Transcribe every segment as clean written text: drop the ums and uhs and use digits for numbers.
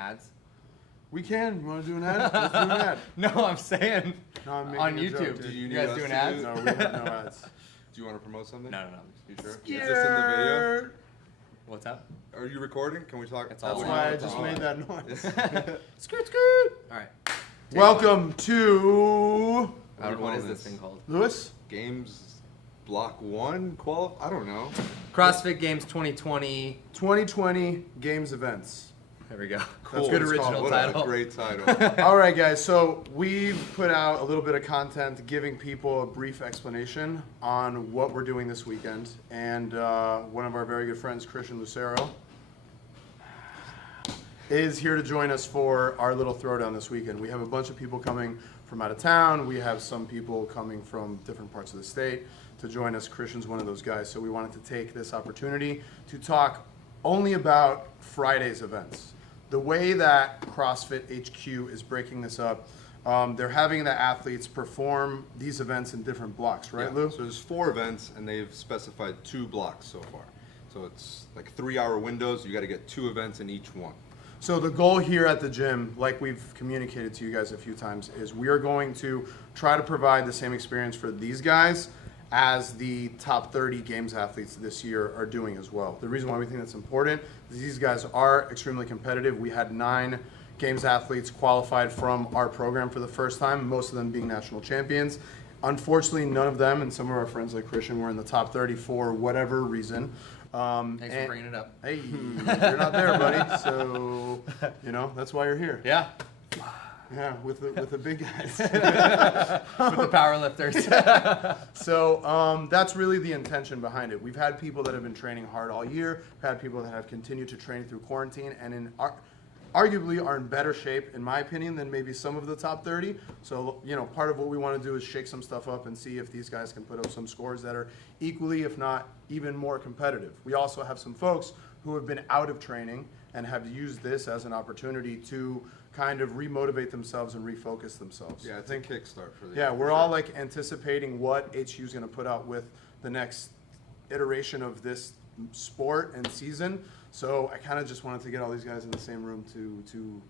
ads? We can. You want to do an ad? Let's do an ad. No, I'm saying No, I'm on making a joke, YouTube. dude. Do you you need guys us doing to ads? do- No, we have no ads. Do you want to promote something? No. You sure? Yeah. Is this in the video? What's up? Are you recording? Can we talk? It's all That's on. why I It's just all made on. that noise. Skirt, skirt. All right. Welcome to What is this thing called? Lewis. Games Block 1 I don't know. CrossFit Games 2020. 2020 Games Events. There we go. Cool. That's a good It's called- original what title. A great title. All right, guys. So we've put out a little bit of content giving people a brief explanation on what we're doing this weekend. And one of our very good friends, Christian Lucero, is here to join us for our little throwdown this weekend. We have a bunch of people coming from out of town. We have some people coming from different parts of the state to join us. Christian's one of those guys. So we wanted to take this opportunity to talk only about Friday's events. The way that CrossFit HQ is breaking this up, they're having the athletes perform these events in different blocks, right, Yeah. Lou? So there's 4 events, and they've specified 2 blocks so far. So it's like 3-hour windows. You got to get 2 events in each one. So the goal here at the gym, like we've communicated to you guys a few times, is we are going to try to provide the same experience for these guys as the top 30 games athletes this year are doing as well. The reason why we think that's important is these guys are extremely competitive. We had 9 games athletes qualified from our program for the first time, most of them being national champions. Unfortunately, none of them, and some of our friends like Christian, were in the top 30 for whatever reason. Thanks for bringing it up. Hey, you're not there, buddy. So, that's why you're here. Yeah. Yeah, with the big guys. With the power lifters. So that's really the intention behind it. We've had people that have been training hard all year. We've had people that have continued to train through quarantine and arguably are in better shape, in my opinion, than maybe some of the top 30. So, part of what we want to do is shake some stuff up and see if these guys can put up some scores that are equally, if not even more competitive. We also have some folks who have been out of training and have used this as an opportunity to kind of remotivate themselves and refocus themselves. Yeah, it's a kickstart for the Yeah, we're all like anticipating what HU is going to put out with the next iteration of this sport and season. So I kind of just wanted to get all these guys in the same room to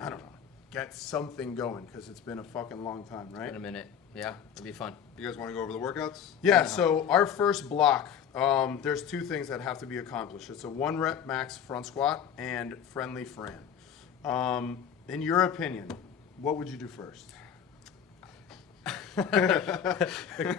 I don't know, get something going because it's been a fucking long time, right? In a minute. Yeah, it'll be fun. You guys want to go over the workouts? Yeah, so our first block, there's 2 things that have to be accomplished. It's a 1 rep max front squat and friendly Fran. In your opinion, what would you do first? The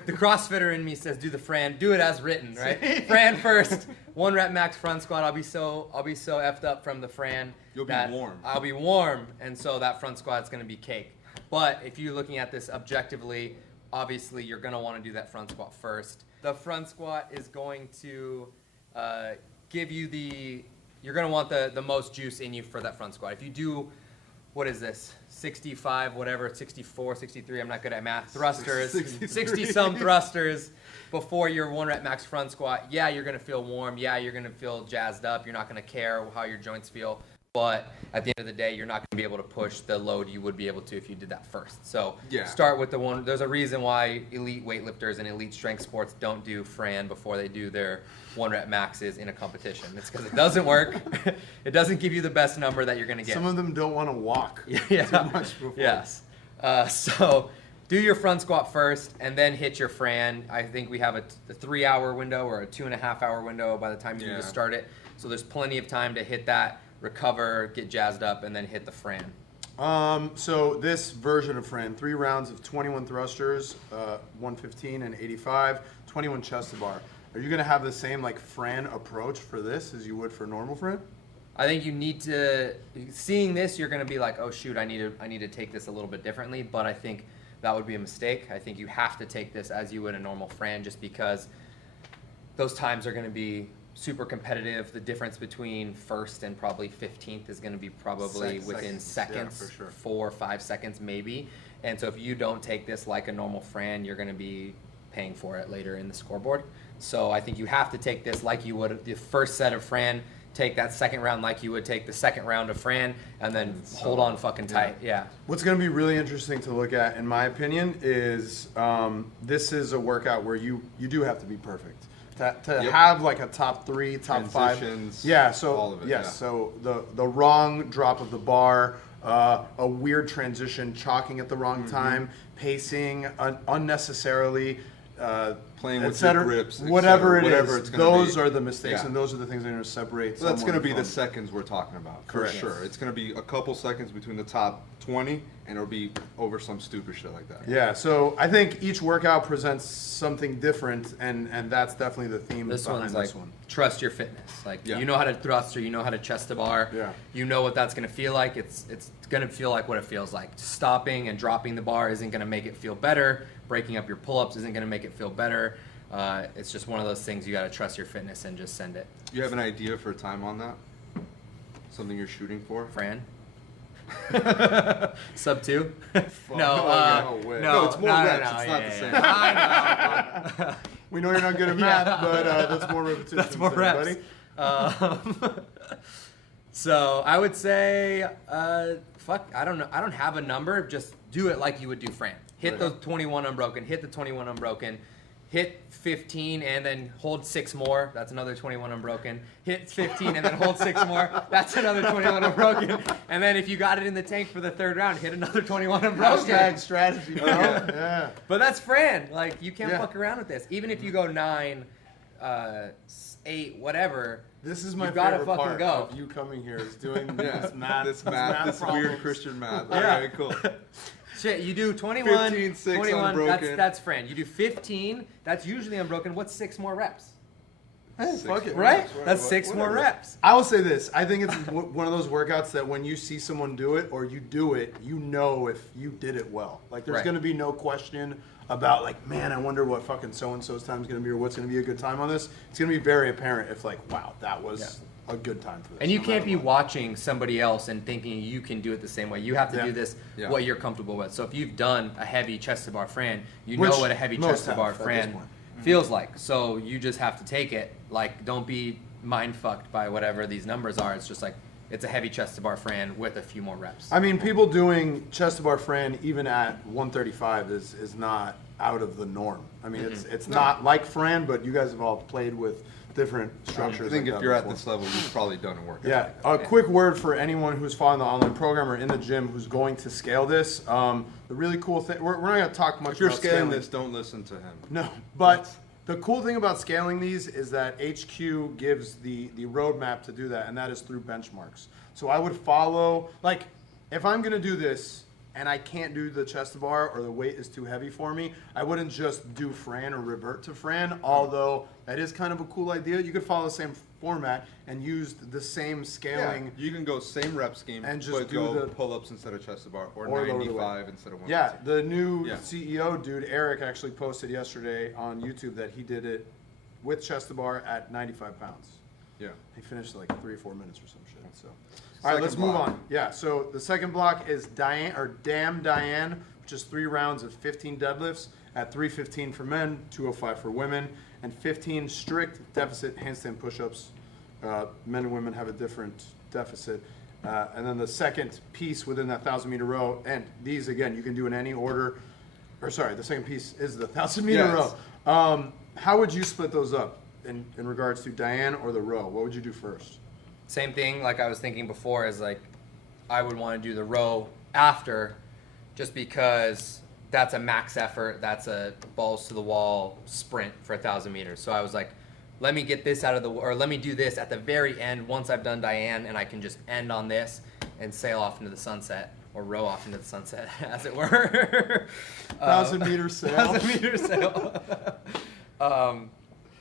CrossFitter in me says do the Fran, do it as written, right? Fran first, 1 rep max front squat. I'll be so effed up from the Fran. You'll be warm. I'll be warm, and so that front squat's gonna be cake. But if you're looking at this objectively, obviously you're gonna want to do that front squat first. The front squat is going to give you you're gonna want the most juice in you for that front squat. If you do, what is this? 65, whatever, 64, 63, I'm not good at math. Thrusters, 60 some thrusters before your 1 rep max front squat. Yeah, you're gonna feel warm. Yeah, you're gonna feel jazzed up. You're not gonna care how your joints feel. But at the end of the day, you're not gonna be able to push the load you would be able to if you did that first. So Yeah. start with the one. There's a reason why elite weightlifters and elite strength sports don't do Fran before they do their 1 rep maxes in a competition. It's because it doesn't work. It doesn't give you the best number that you're gonna get. Some of them don't want to walk Yeah. too much before. Yes. So do your front squat first and then hit your Fran. I think we have a 3-hour window or a 2.5-hour window by the time you need to start it. So there's plenty of time to hit that, recover, get jazzed up, and then hit the Fran. So this version of Fran, 3 rounds of 21 thrusters, 115 and 85, 21 chest to bar. Are you gonna have the same like Fran approach for this as you would for normal Fran? I think you need to, seeing this, you're gonna be like, oh shoot, I need to take this a little bit differently, but I think that would be a mistake. I think you have to take this as you would a normal Fran just because those times are gonna be super competitive. The difference between first and probably 15th is going to be probably within seconds, yeah, for sure. 4 or 5 seconds maybe. And so if you don't take this like a normal Fran, you're going to be paying for it later in the scoreboard. So I think you have to take this like you would the first set of Fran, take that second round like you would take the second round of Fran, and then hold on fucking tight. Yeah. What's going to be really interesting to look at, in my opinion, is this is a workout where you do have to be perfect. to Yep. have like a top 3, top 5. Transitions, Yeah, so all of it, yes, yeah. so the wrong drop of the bar, a weird transition, chalking at the wrong time, pacing unnecessarily, Playing et with your cetera, grips, et whatever cetera, it whatever is. it's gonna Those be. are the mistakes, Yeah. and those are the things that are going to separate. So that's going to someone be the from- seconds we're talking about, for Correct. sure. It's going to be a couple seconds between the top 20, and it'll be over some stupid shit like that. Yeah, so I think each workout presents something different, and that's definitely the theme This behind one's this like one. trust your fitness. Like Yeah. you know how to thrust or you know how to chest to bar. Yeah. You know what that's gonna feel like. It's gonna feel like what it feels like. Stopping and dropping the bar isn't gonna make it feel better. Breaking up your pull-ups isn't gonna make it feel better. It's just one of those things you gotta trust your fitness and just send it. You have an idea for a time on that? Something you're shooting for? Fran. Sub 2? no, no way. No, it's more reps, it's not the same. I know. We know you're not good at math, but that's more repetition. That's more reps. So I would say, fuck, I don't know. I don't have a number. Just do it like you would do Fran. Hit the 21 unbroken. Hit the 21 unbroken. Hit 15 and then hold 6 more. That's another 21 unbroken. Hit 15 and then hold 6 more. That's another 21 unbroken. And then if you got it in the tank for the 3rd round, hit another 21 unbroken. Hashtag strategy, bro. Yeah. But that's Fran. Like, you can't Yeah. fuck around with this. Even if you go 9, 8, whatever. This is my You gotta favorite fucking part go. of you coming here is doing Yeah. this math, this weird problems. Christian math. Yeah. Okay, cool. Shit, you do 21, 15, 6 21, unbroken. that's Fran. You do 15, that's usually unbroken. What's 6 more reps? Hey, fuck it. Right? Right, That's what- 6 more whatever. reps. I will say this. I think it's one of those workouts that when you see someone do it or you do it, you know if you did it well. Like, there's Right. going to be no question about, like, man, I wonder what fucking so-and-so's time is going to be or what's going to be a good time on this. It's going to be very apparent if, like, wow, that was a good time for this. And you no can't matter be what. watching somebody else and thinking you can do it the same way. You have to Yeah. do this Yeah. what you're comfortable with. So if you've done a heavy chest to bar Fran, you Which know what a heavy most chest to have bar at this Fran point. feels like. So you just have to take it. Like, don't be mind fucked by whatever these numbers are. It's just like, it's a heavy chest to bar Fran with a few more reps. I mean, people doing chest to bar Fran even at 135 is not out of the norm. I mean, it's not like Fran, but you guys have all played with different structures. I think like if that you're at before. this level, you've probably done a workout. Yeah, like that. a quick word for anyone who's following the online program or in the gym who's going to scale this. The really cool thing, we're not going to talk much If you're about scaling this, don't listen to him. No, but the cool thing about scaling these is that HQ gives the roadmap to do that, and that is through benchmarks. So I would follow, like, if I'm going to do this and I can't do the chest to bar or the weight is too heavy for me, I wouldn't just do Fran or revert to Fran, although that is kind of a cool idea. You could follow the same format and use the same Yeah, scaling. you can go same rep scheme, And just but do go the- pull-ups instead of chest to bar, or Or lower the weight. 95 instead of 1. Yeah, the new Yeah. CEO dude, Eric, actually posted yesterday on YouTube that he did it with chest to bar at 95 pounds. Yeah. He finished like 3 or 4 minutes or some shit. So, all right, Second let's move block. on. Yeah. So the second block is Damn Diane, which is 3 rounds of 15 deadlifts at 315 for men, 205 for women, and 15 strict deficit handstand push-ups. Men and women have a different deficit. And then the second piece within that 1,000-meter row, and these again you can do in any order. Or sorry, the second piece is the 1,000-meter Yes. row. How would you split those up in regards to Diane or the row? What would you do first? Same thing, like I was thinking before, is like I would want to do the row after, just because that's a max effort. That's a balls to the wall sprint for 1,000 meters. So I was like, let me get this out of the, or let me do this at the very end once I've done Diane, and I can just end on this and sail off into the sunset, or row off into the sunset, as it were. 1,000-meter sail. 1,000-meter sail.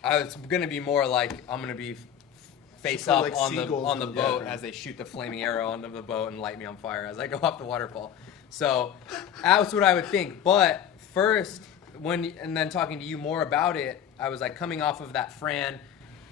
It's gonna be more like I'm gonna be face So up like on the seagulls in the boat background. as they shoot the flaming arrow onto the boat and light me on fire as I go off the waterfall. So that's what I would think. But first, and then talking to you more about it, I was like coming off of that Fran,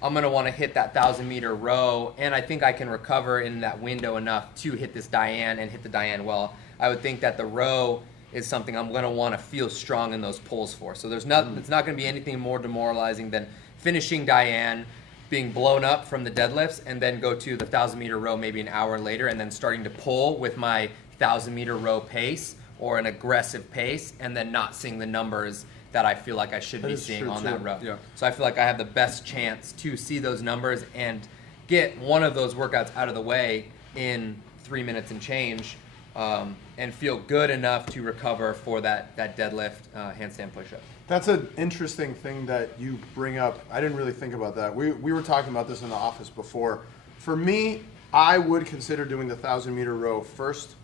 I'm gonna want to hit that 1,000-meter row, and I think I can recover in that window enough to hit this Diane and hit the Diane well. I would think that the row is something I'm gonna want to feel strong in those pulls for. So there's not, it's not gonna be anything more demoralizing than finishing Diane, being blown up from the deadlifts, and then go to the 1,000-meter row maybe an hour later, and then starting to pull with my 1,000-meter row pace or an aggressive pace, and then not seeing the numbers that I feel like I should That be is seeing true, on too. that row. Yeah. So I feel like I have the best chance to see those numbers and get one of those workouts out of the way in 3 minutes and change, and feel good enough to recover for that deadlift, handstand push-up. That's an interesting thing that you bring up. I didn't really think about that. We were talking about this in the office before. For me, I would consider doing the 1,000-meter row first.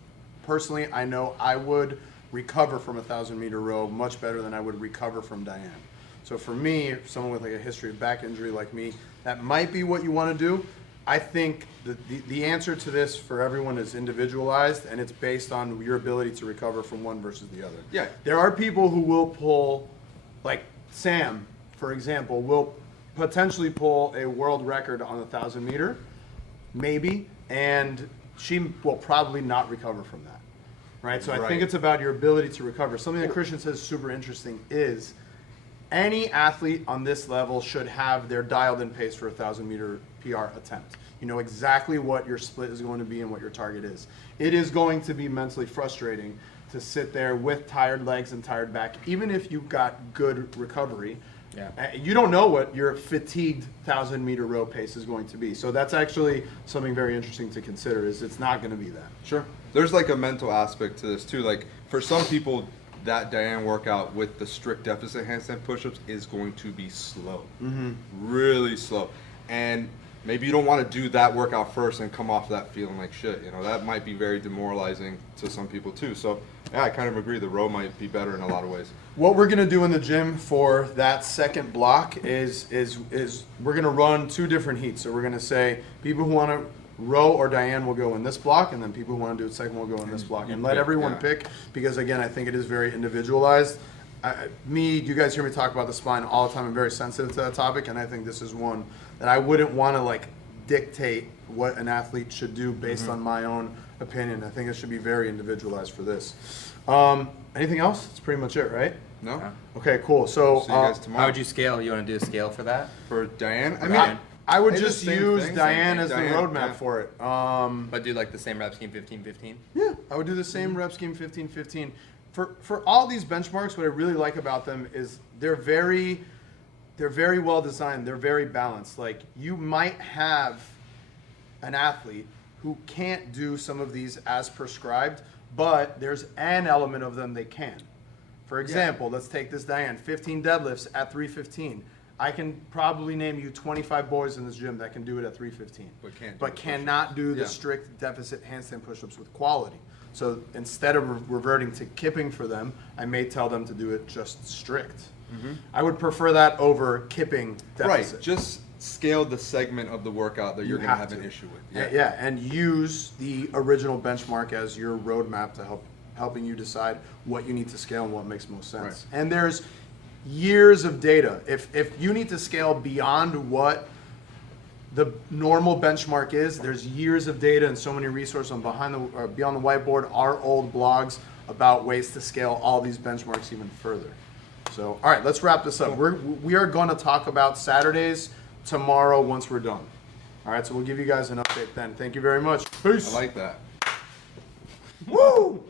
Personally, I know I would recover from a 1,000-meter row much better than I would recover from Diane. So for me, someone with like a history of back injury like me, that might be what you want to do. I think the answer to this for everyone is individualized, and it's based on your ability to recover from one versus the other. Yeah. There are people who will pull, like Sam, for example, will potentially pull a world record on the 1,000-meter, maybe, and she will probably not recover from that, right? So I think Right. it's about your ability to recover. Something that Christian says is super interesting is any athlete on this level should have their dialed-in pace for a 1,000-meter PR attempt. You know exactly what your split is going to be and what your target is. It is going to be mentally frustrating to sit there with tired legs and tired back, even if you've got good recovery. Yeah. You don't know what your fatigued 1,000-meter row pace is going to be. So that's actually something very interesting to consider, is it's not going to be that. Sure. There's like a mental aspect to this too. Like for some people, that Diane workout with the strict deficit handstand push-ups is going to be slow, really slow. And maybe you don't want to do that workout first and come off that feeling like shit. You know, that might be very demoralizing to some people too. So yeah, I kind of agree. The row might be better in a lot of ways. What we're gonna do in the gym for that second block is we're gonna run 2 different heats. So we're gonna say people who wanna row or Diane will go in this block, and then people who wanna do it second will go in this block. And let pick, everyone yeah. pick, because again, I think it is very individualized. You guys hear me talk about the spine all the time. I'm very sensitive to that topic, and I think this is one that I wouldn't wanna like dictate what an athlete should do based on my own opinion. I think it should be very individualized for this. Anything else? That's pretty much it, right? No? Okay, cool. So, See you guys tomorrow. How would you scale? You want to do a scale for that? For Diane? I mean, Diane. I would Hey, just the same use thing, Diane same as thing. the Diane, roadmap yeah. for it. But do like the same rep scheme, 15-15? Yeah, I would do the same rep scheme, 15-15. For all these benchmarks, what I really like about them is they're very well designed. They're very balanced. Like, you might have an athlete who can't do some of these as prescribed, but there's an element of them they can. For example, let's take this Diane, 15 deadlifts at 315. I can probably name you 25 boys in this gym that can do it at 315, But can't do but the cannot do the Yeah. strict deficit handstand push-ups with quality. So instead of reverting to kipping for them, I may tell them to do it just strict. I would prefer that over kipping deficit. right. Just scale the segment of the workout that you're going to have an to. issue with. Yeah, and use the original benchmark as your roadmap to helping you decide what you need to scale and what makes most sense. Right. And there's years of data. If you need to scale beyond what the normal benchmark is, there's years of data and so many resources on beyond the whiteboard, our old blogs about ways to scale all these benchmarks even further. So, all right, let's wrap this up. We are going to talk about Saturdays tomorrow once we're done. All right, so we'll give you guys an update then. Thank you very much. Peace. I like that. Woo!